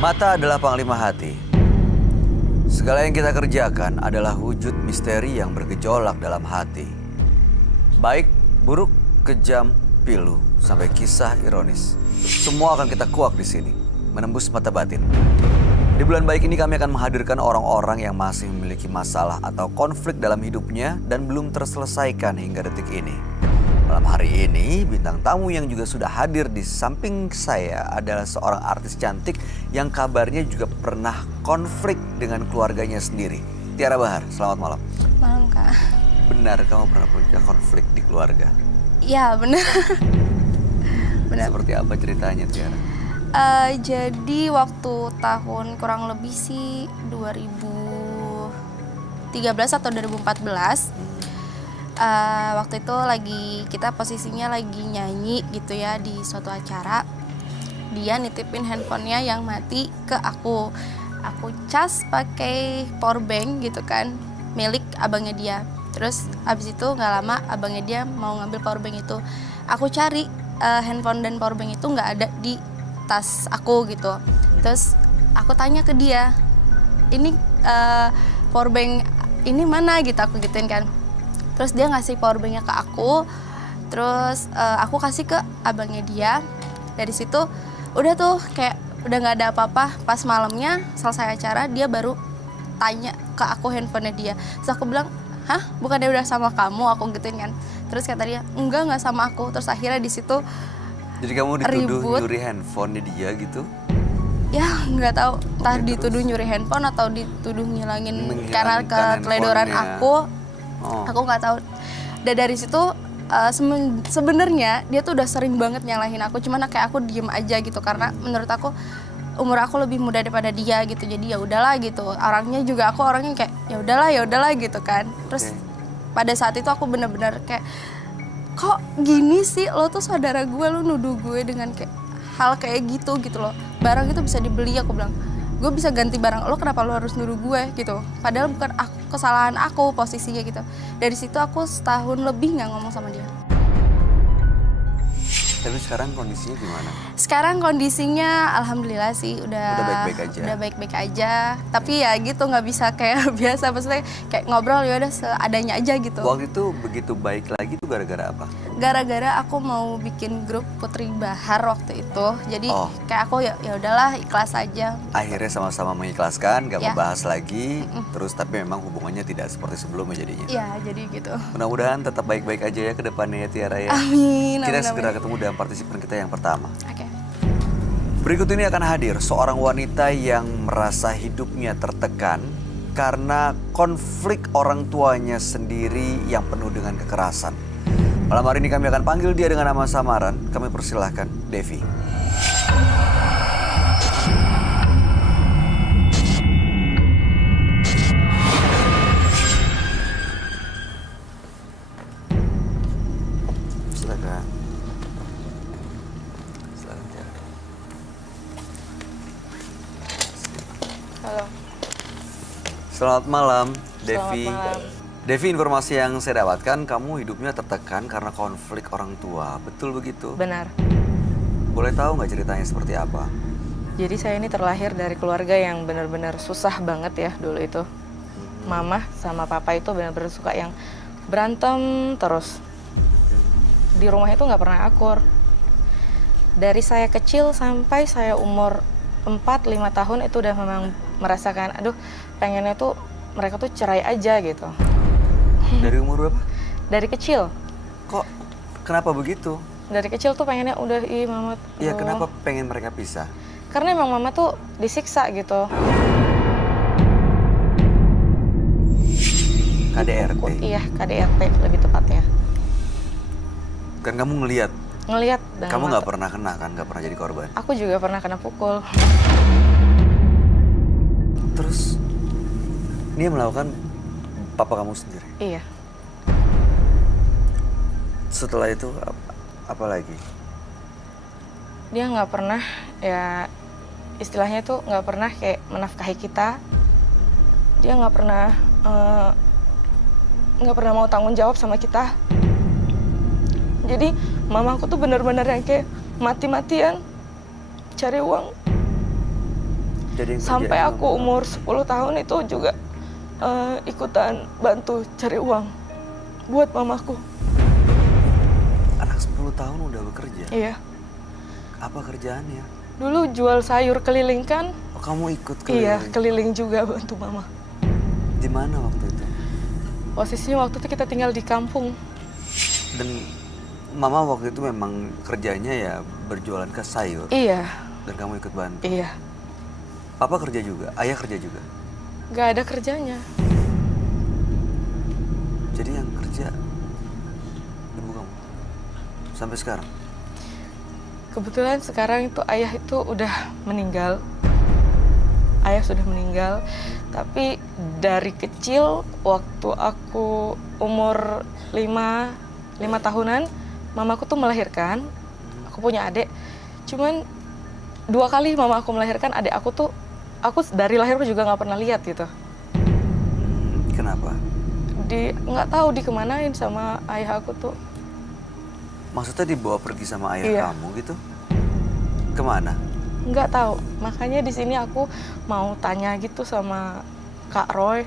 Mata adalah panglima hati. Segala yang kita kerjakan adalah wujud misteri yang bergejolak dalam hati. Baik, buruk, kejam, pilu, sampai kisah ironis. Semua akan kita kuak di sini, menembus mata batin. Di bulan baik ini kami akan menghadirkan orang-orang yang masih memiliki masalah atau konflik dalam hidupnya dan belum terselesaikan hingga detik ini. Malam hari ini, bintang tamu yang juga sudah hadir di samping saya adalah seorang artis cantik yang kabarnya juga pernah konflik dengan keluarganya sendiri. Tiara Bahar, selamat malam. Malam, Kak. Benar kamu pernah punya konflik di keluarga? Iya, benar. Benar. Seperti apa ceritanya, Tiara? Jadi waktu tahun kurang lebih sih 2013 atau 2014. Waktu itu kita posisinya lagi nyanyi gitu ya di suatu acara. Dia nitipin handphonenya yang mati ke aku. Aku cas pakai power bank gitu kan, milik abangnya dia. Terus abis itu nggak lama abangnya dia mau ngambil power bank itu. Aku cari handphone dan power bank itu nggak ada di tas aku gitu. Terus aku tanya ke dia, ini power bank ini mana gitu, aku gituin kan. Terus dia ngasih powerbanknya ke aku, terus aku kasih ke abangnya dia. Dari situ udah tuh kayak udah nggak ada apa-apa. Pas malamnya selesai acara dia baru tanya ke aku handphonenya dia. Terus aku bilang, hah, bukannya udah sama kamu? Aku gituin kan. Terus kata dia, enggak sama aku. Terus akhirnya di situ jadi kamu dituduh ribut. nyuri handphonenya dia gitu? Ya nggak tahu, entah Oke, dituduh terus? nyuri handphone atau dituduh ngilangin Menghilangkan karena keteledoran handphonenya. aku. Oh. Aku nggak tahu. Dan dari situ sebenarnya dia tuh udah sering banget nyalahin aku, cuman kayak aku diem aja gitu karena menurut aku umur aku lebih muda daripada dia gitu. Jadi ya udahlah gitu. Orangnya juga aku orangnya kayak ya udahlah gitu kan. Terus pada saat itu aku bener-bener kayak, kok gini sih, lo tuh saudara gue, lo nuduh gue dengan kayak hal kayak gitu loh. Barang itu bisa dibeli, aku bilang, gue bisa ganti barang lo, kenapa lo harus nuduh gue gitu. Padahal bukan kesalahan aku posisinya gitu. Dari situ aku setahun lebih nggak ngomong sama dia. Tapi sekarang kondisinya gimana? Sekarang kondisinya alhamdulillah sih udah baik-baik aja. Udah baik-baik aja. Tapi ya gitu, nggak bisa kayak biasa, maksudnya kayak ngobrol ya udah seadanya aja gitu. Waktu itu begitu baik lagi tuh gara-gara apa? Gara-gara aku mau bikin grup Putri Bahar waktu itu. Jadi Oh. kayak aku ya udahlah ikhlas aja. Akhirnya sama-sama mengikhlaskan, gak Ya. membahas lagi. Terus tapi memang hubungannya tidak seperti sebelumnya jadinya. Ya jadi gitu. Mudah-mudahan tetap baik-baik aja ya ke depannya ya Tiara ya. Amin. Kita amin, segera amin. ketemu dengan partisipan kita yang pertama. Oke. Berikut ini akan hadir seorang wanita yang merasa hidupnya tertekan karena konflik orang tuanya sendiri yang penuh dengan kekerasan. Malam hari ini kami akan panggil dia dengan nama samaran. Kami persilahkan Devi. Silakan. Silakan Tiara. Halo. Selamat malam, Devi. Selamat malam. Devi, informasi yang saya dapatkan, kamu hidupnya tertekan karena konflik orang tua. Betul begitu? Benar. Boleh tahu nggak ceritanya seperti apa? Jadi saya ini terlahir dari keluarga yang benar-benar susah banget ya dulu itu. Mama sama papa itu benar-benar suka yang berantem terus. Di rumah itu nggak pernah akur. Dari saya kecil sampai saya umur 4-5 tahun itu udah memang merasakan, aduh pengennya tuh mereka tuh cerai aja gitu. Dari umur berapa? Dari kecil. Kok kenapa begitu? Dari kecil tuh pengennya udah, mama. Iya, aduh. kenapa pengen mereka pisah? Karena emang mama tuh disiksa gitu. KDRT. Iya, KDRT lebih tepatnya. Kan kamu ngelihat, Ngelihat dengan kamu mata. nggak pernah kena kan, nggak pernah jadi korban. Aku juga pernah kena pukul. Terus dia melakukan papa kamu sendiri. Iya. Setelah itu apa lagi? Dia nggak pernah, ya istilahnya tuh nggak pernah kayak menafkahi kita. Dia nggak pernah mau tanggung jawab sama kita. Jadi mamaku tuh benar-benar yang kayak mati-matian cari uang. Jadi yang Sampai kerjanya aku umur 10 tahun itu juga ikutan bantu cari uang buat mamaku. anak 10 tahun udah bekerja. Iya. Apa kerjaannya? Dulu jual sayur keliling kan? Oh, kamu ikut Iya, keliling? keliling juga bantu mama. Di mana waktu itu? Posisinya waktu itu kita tinggal di kampung. Dan mama waktu itu memang kerjanya ya berjualan ke sayur. Iya, Dan kamu ikut bantu. iya. Papa kerja juga, ayah kerja juga. Gak ada kerjanya. Jadi yang kerja ibu kamu sampai sekarang. Kebetulan sekarang itu ayah itu udah meninggal. Ayah sudah meninggal. Tapi dari kecil waktu aku umur 5 tahunan, mamaku tuh melahirkan. Aku punya adik. Cuman 2 kali mama aku melahirkan adik aku tuh, aku dari lahir juga nggak pernah lihat gitu. Kenapa? Nggak tahu dikemanain sama ayah aku tuh. Maksudnya dibawa pergi sama ayah Iya. kamu gitu? Kemana? Nggak tahu. Makanya di sini aku mau tanya gitu sama Kak Roy,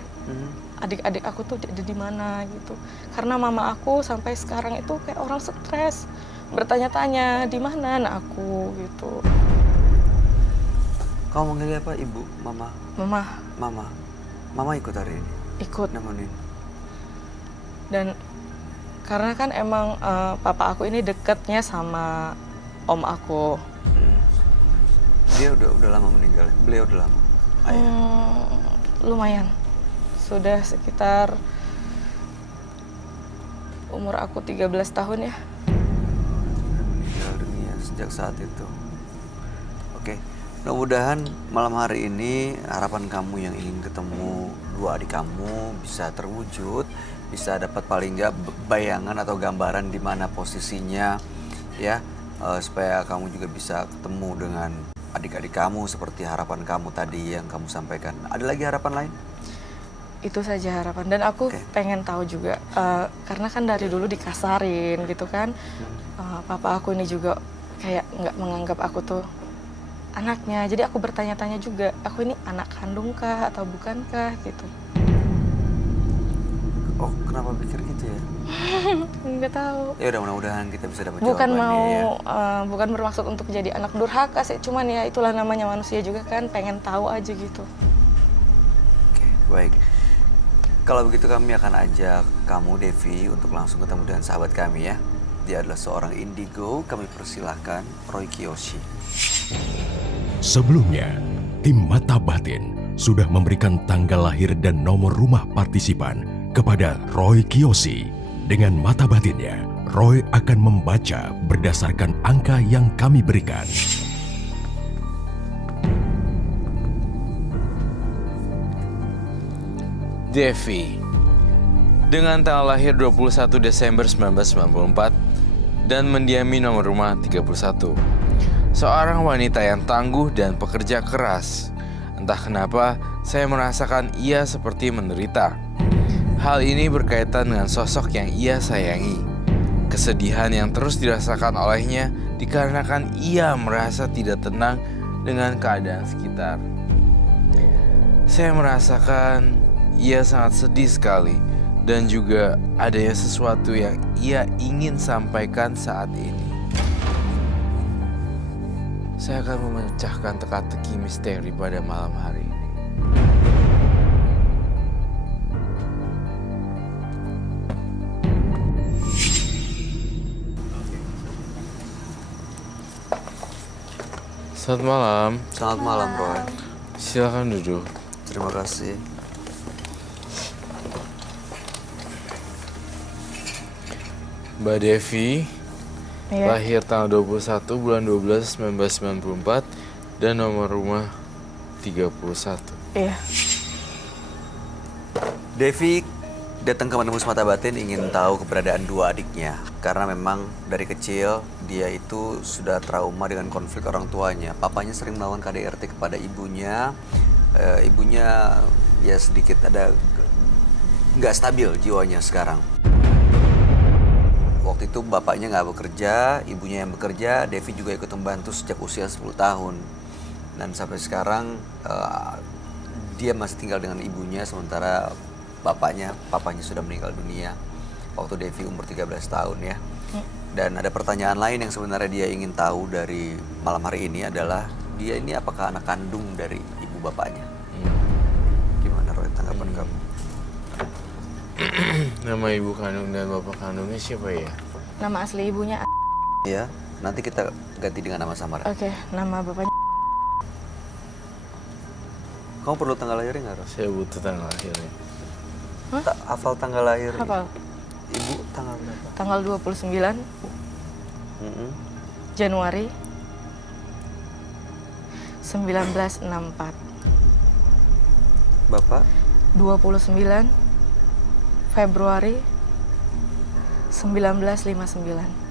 adik-adik aku tuh ada di mana gitu. Karena mama aku sampai sekarang itu kayak orang stres, bertanya-tanya di mana anak aku gitu. Kamu manggilnya apa? Ibu, mama, Mama mama. Mama ikut hari ini. ikut. Nemenin. Dan karena kan emang papa aku ini deketnya sama om aku. Dia udah lama meninggal. Beliau udah lama. Ayah. Lumayan. Sudah sekitar umur aku 13 tahun ya. Meninggal dunia sejak saat itu. Oke. Mudah-mudahan malam hari ini harapan kamu yang ingin ketemu dua adik kamu bisa terwujud, bisa dapat paling nggak bayangan atau gambaran di mana posisinya, ya, supaya kamu juga bisa ketemu dengan adik-adik kamu seperti harapan kamu tadi yang kamu sampaikan. Ada lagi harapan lain? Itu saja harapan. Dan aku pengen tahu juga, karena kan dari dulu dikasarin gitu kan, papa aku ini juga kayak nggak menganggap aku tuh anaknya. Jadi aku bertanya-tanya juga, aku ini anak kandungkah atau bukankah gitu. Oh, kenapa pikir gitu ya? Nggak tahu. Ya udah, mudah-mudahan kita bisa dapat Bukan jawabannya ya. bukan bermaksud untuk jadi anak durhaka sih, cuman ya itulah namanya manusia juga kan, pengen tahu aja gitu. Oke, baik. Kalau begitu kami akan ajak kamu, Devi, untuk langsung ketemu dengan sahabat kami ya. Dia adalah seorang indigo, kami persilahkan Roy Kiyoshi. Sebelumnya, tim Mata Batin sudah memberikan tanggal lahir dan nomor rumah partisipan kepada Roy Kiyoshi. Dengan mata batinnya, Roy akan membaca berdasarkan angka yang kami berikan. Devi, dengan tanggal lahir 21 Desember 1994 dan mendiami nomor rumah 31. Seorang wanita yang tangguh dan pekerja keras. Entah kenapa, saya merasakan ia seperti menderita. Hal ini berkaitan dengan sosok yang ia sayangi. Kesedihan yang terus dirasakan olehnya dikarenakan ia merasa tidak tenang dengan keadaan sekitar. Saya merasakan ia sangat sedih sekali dan juga adanya sesuatu yang ia ingin sampaikan saat ini. Saya akan memecahkan teka-teki misteri pada malam hari ini. Selamat malam. Selamat malam, Roy. Silakan duduk. Terima kasih. Mbak Devi, Iya. lahir tanggal 21 bulan 12 1994 dan nomor rumah 31. Iya. Devi datang ke Menembus Mata Batin ingin tahu keberadaan dua adiknya. Karena memang dari kecil dia itu sudah trauma dengan konflik orang tuanya. Papanya sering melakukan KDRT kepada ibunya. Ibunya ya sedikit ada nggak stabil jiwanya sekarang. Waktu itu bapaknya nggak bekerja, ibunya yang bekerja. Devi juga ikut membantu sejak usia 10 tahun. Dan sampai sekarang dia masih tinggal dengan ibunya, sementara papanya sudah meninggal dunia waktu Devi umur 13 tahun ya. Dan ada pertanyaan lain yang sebenarnya dia ingin tahu dari malam hari ini adalah dia ini apakah anak kandung dari ibu bapaknya? Gimana Roy tanggapan kamu? Nama ibu kandung dan bapak kandungnya siapa ya? Nama asli ibunya Ya, nanti kita ganti dengan nama samaran. Oke, nama bapaknya Kamu perlu tanggal lahirnya nggak, Roy? Saya butuh tanggal lahirnya. Tak hafal tanggal lahir hafal. ibu tanggal berapa? Tanggal 29 Mm-mm. Januari 1964. Bapak? 29 Februari 1959.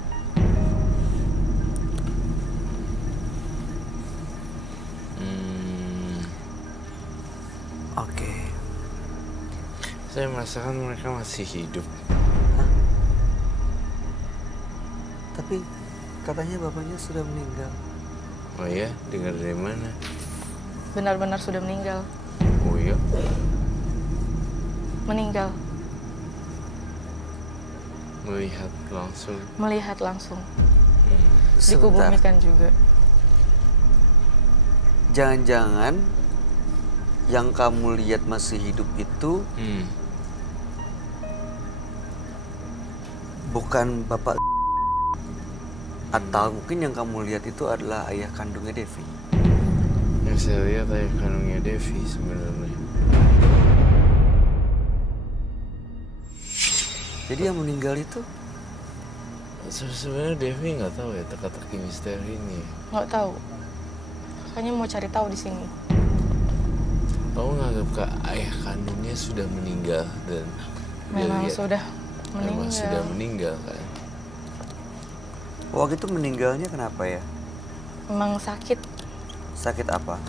Oke. Saya merasakan mereka masih hidup. Tapi katanya bapaknya sudah meninggal. Oh ya, dengar dari mana? Benar-benar sudah meninggal. Oh iya. Meninggal. Melihat langsung. Melihat langsung. Sebentar. Dikubumikan juga. Jangan-jangan yang kamu lihat masih hidup itu bukan bapak, atau mungkin yang kamu lihat itu adalah ayah kandungnya Devi. Yang saya lihat ayah kandungnya Devi sebenarnya. Jadi yang meninggal itu Sebenarnya Devi nggak tahu ya teka-teki misteri ini. Nggak tahu. Makanya mau cari tahu di sini. Kamu nganggap ayah kandungnya sudah meninggal dan dia Memang lihat- sudah meninggal. Memang sudah meninggal kan? waktu itu meninggalnya kenapa ya? Emang sakit. Sakit apa?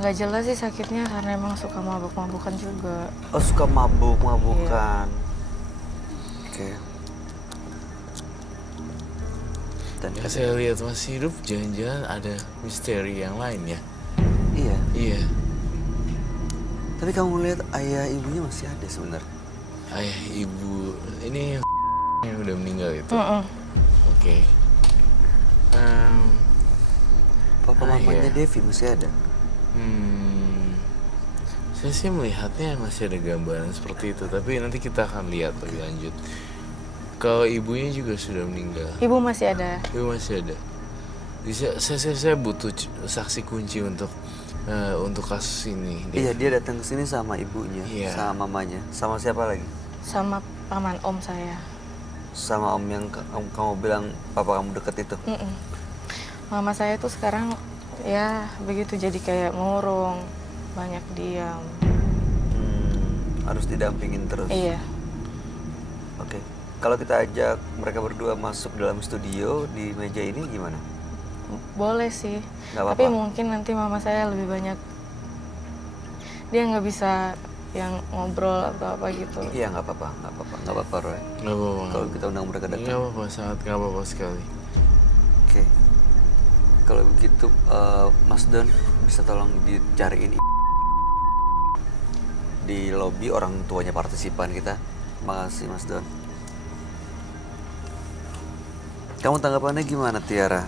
Nggak jelas sih sakitnya karena emang suka mabuk-mabukan juga. Oh, suka mabuk-mabukan. Oke. Dan Yang saya lihat masih hidup, jangan-jangan ada misteri yang lain ya? iya. Iya, Tapi kamu lihat ayah ibunya masih ada sebenarnya. ayah ibu ini yang udah meninggal itu. Mm-mm. Oke. Papa Ah, mamanya iya. Devi masih ada. Saya sih melihatnya masih ada gambaran seperti itu, tapi nanti kita akan lihat lebih lanjut. Kalau ibunya juga sudah meninggal, Ibu masih ada. ibu masih ada. Saya butuh saksi kunci untuk kasus ini. Iya, dia datang ke sini sama ibunya, Iya. sama mamanya, sama siapa lagi? Sama paman om saya. Sama om yang kamu bilang papa kamu deket itu. Mm-mm. Mama saya tuh sekarang ya begitu jadi kayak murung, banyak diam. Harus didampingin terus. Iya. Oke. Kalau kita ajak mereka berdua masuk dalam studio di meja ini gimana? Boleh sih. Nggak apa-apa. Tapi mungkin nanti mama saya lebih banyak. Dia nggak bisa yang ngobrol atau apa gitu. Iya, nggak apa-apa, Roy. Nggak apa-apa. Kalau kita undang mereka Nggak datang. apa-apa, sangat nggak apa-apa sekali. Oke. Kalau begitu, Mas Don bisa tolong dicariin di lobi orang tuanya partisipan kita. Makasih Mas Don. Kamu tanggapannya gimana, Tiara?